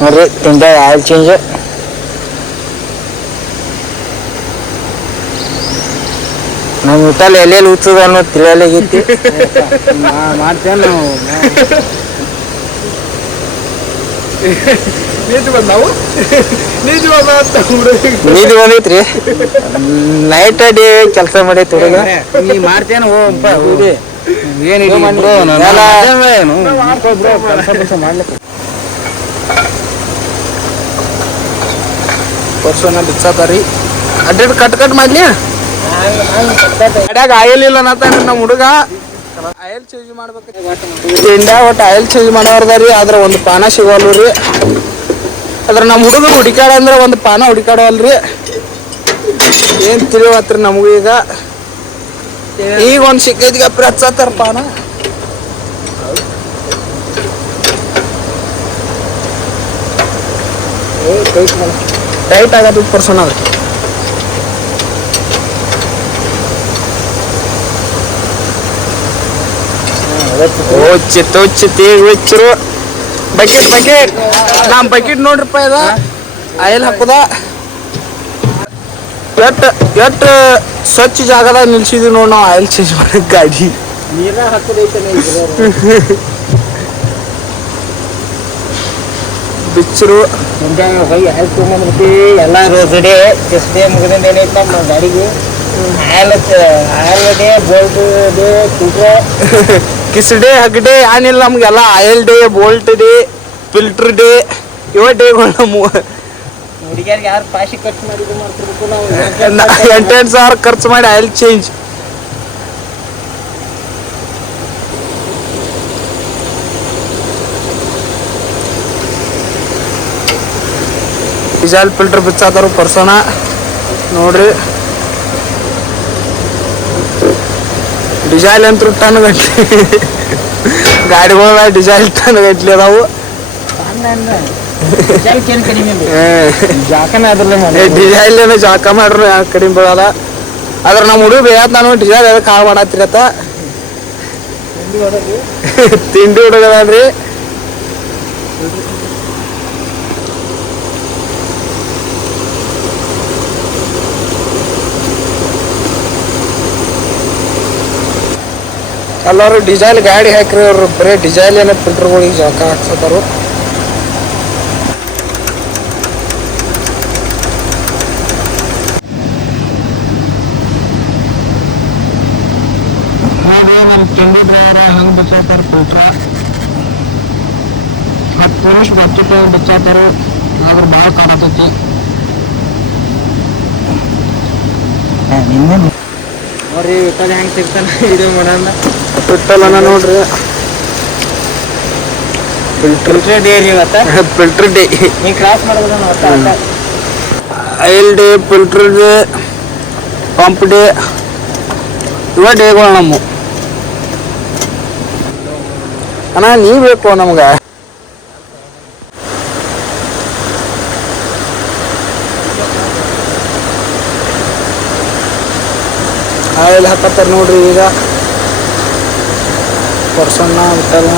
ನೋಡ್ರಿ ತಿಂಡ oil change. ನಮ್ಮ ಊಟಲ್ಲಿ ಎಲ್ಲೆಲ್ಲಿ ಹುಚ್ಚದ ಅನ್ನೋದು ತಿಳಿಯಲಾಗೈತಿ. ಮಾಡ್ತೇವೆ ನಾವು. ನೀತಿ ಬಂದೈತ್ರಿ. ನೈಟ್ ಡೇ ಕೆಲಸ ಮಾಡೈತಿ ಹುಡುಗ. ನೀ ಮಾಡ್ತೇನ ಏನಿಲ್ಲ ಕೆಲಸ ಮಾಡ್ಲಿಕ್ಕೆ ಪರ್ಸನ ಬಿಚ್ಚಾತಾರಿ. ಅಡ್ಡಾಡ್ ಕಟ್ ಮಾಡ್ಲಿ. ಅಡ್ಯಾಗ ಆಯಿಲ್ ಇಲ್ಲ ಅನ್ನತಾನ ನಮ್ಮ ಹುಡುಗ. ಆಯಿಲ್ ಚೇಂಜ್ ಮಾಡ್ಬೇಕು. ಇಂಡಿಯಾ ಒಟ್ಟು ಆಯಿಲ್ ಚೇಂಜ್ ಮಾಡೋರ್ದಾರಿ. ಆದ್ರೆ ಒಂದು ಪಾನ ಸಿಗಲ್ರಿ. ಅದ್ರ ನಮ್ಮ ಹುಡುಗರು ಹುಡುಕಾಡ ಅಂದ್ರೆ ಒಂದು ಪಾನ ಹುಡುಕಾಡವಲ್ರಿ. ಏನು ತಿಳಿವತ್ರಿ ನಮಗೂ. ಈಗ ಒಂದು ಸಿಕ್ಕೈತಿಗೆ ಅಪ್ರ ಹಚ್ಚತ್ತಾರ ಪಾನ. ಟೈಟ್ ಆಗತ್ತೆ ಪರ್ಸನ್ ಅದು. ಹುಚ್ಚಿರು ಬಕೆಟ್ ನಮ್ಮ ಬಕೆಟ್ ನೋಡ್ರಿಪ್ಪ. ಇದ ಆಯಿಲ್ ಹಾಕುದ ಎಷ್ಟು ಸ್ವಚ್ಛ ಜಾಗದಾಗ ನಿಲ್ಸಿದ್ವಿ ನೋಡಿ ನಾವು ಆಯಿಲ್ ಚೇಂಜ್ ಮಾಡಕ್ ಗಾಡಿ. ನೀರ ಹಾಕೋದೈತೆ ಬಿಚ್ಚರು ಆಯಿಲ್ ತೊಗೊಂಡ್ಬಿಟ್ಟು ಎಲ್ಲ ರೋಸಡೆ ಕಿಸ್ಡೆ ಮುಗಿದಿಂದ ಏನೈತೆ ನಮ್ಮ ಗಾಡಿಗೆ. Oil day bolt day filter ಕಿಸ್ಡೆ ಹಗ್ಡೆ ಏನಿಲ್ಲ ನಮ್ಗೆಲ್ಲ. Oil day, bolt day, filter day ಇವ ಡೇಗಳು ನಮ್ಮ. ಹುಡುಗಿಯರಿಗೆ ಯಾರು ಪಾಶಿ ಖರ್ಚು ಮಾಡಿ ಇದು ಮಾಡ್ತಿರ್ಬೇಕು ನಾವು. 8,000 ಖರ್ಚು ಮಾಡಿ ಆಯಿಲ್ ಚೇಂಜ್. ಡೀಸೆಲ್ ಫಿಲ್ಟರ್ ಬಿಚ್ಚಾತಾರು ಪರ್ಸನ ನೋಡ್ರಿ. ಡಿಸೈಲ್ ಅಂತೂ ಟನ್ ಗಟ್ಲಿ ಗಾಡಿಗಳ ಡಿಸೈಲ್ ಟನ್ ಗಟ್ಲಿ ಅದಾವು. ಡಿಸೈಲ್ ಏನೋ ಜಾಕ ಮಾಡ್ರು ಕಡಿಮೆ ಬೀಳಲ್ಲ. ಆದ್ರೆ ನಮ್ಮ ಹುಡುಗ ಬೇಯತ್ ನಾನು ಡಿಸೈಲ್ ಎದಕ್ಕೆ ಹಾಳು ಮಾಡತ್ತಿರತ್ತ. ತಿಂಡಿ ಹುಡುಗದಲ್ರಿ. ಎಲ್ಲರೂ ಡಿಸೈಲ್ ಗಾಡಿ ಹಾಕ್ರಿ. ಅವ್ರು ಬರೀ ಡಿಸೈಲ್ ಏನೋ ಫಿಲ್ಟರ್ಗಳಿಗೆ ಜಾಕ ಹಾಕ್ಸತ್ತಾರು. ನಮ್ಮ ಕೆಂಡಿ ಡ್ರೈವರ ಹಂಗೆ ಬಿಚ್ಚಾತಾರ ಫಿಲ್ಟ್ರ. 10 ನಿಮಿಷ 10 ರೂಪಾಯಿ ಬಿಚ್ಚಾತಾರು. ಆದ್ರೆ ಭಾಳ ಕಾಣತೈತಿ. ನೋಡ್ರಿ ವಿಠಲ್ ಹೆಂಗೆ ಸಿಗ್ತಾನೆ ವಿಡಿಯೋ ಮಾಡೋಣ. ವಿಠಲನ ನೋಡ್ರಿ. ಫಿಲ್ಟರ್ ಡೇ ರೀ ಇವತ್ತ. ಫಿಲ್ಟರ್ ಡೇ ನೀವು ಕ್ರಾಸ್ ಮಾಡೋದು. Oil day, filter day, pump day ಇವ ಡೇಗಳು ನಮ್ಮ. ಅಣ್ಣ ನೀ ಬೇಕು ನಮ್ಗೆ. ಆಯಿಲ್ ಹಾಕತ್ತಾರ ನೋಡ್ರಿ ಈಗ ಪರ್ಸನ್ನ ವಿಠಲ್.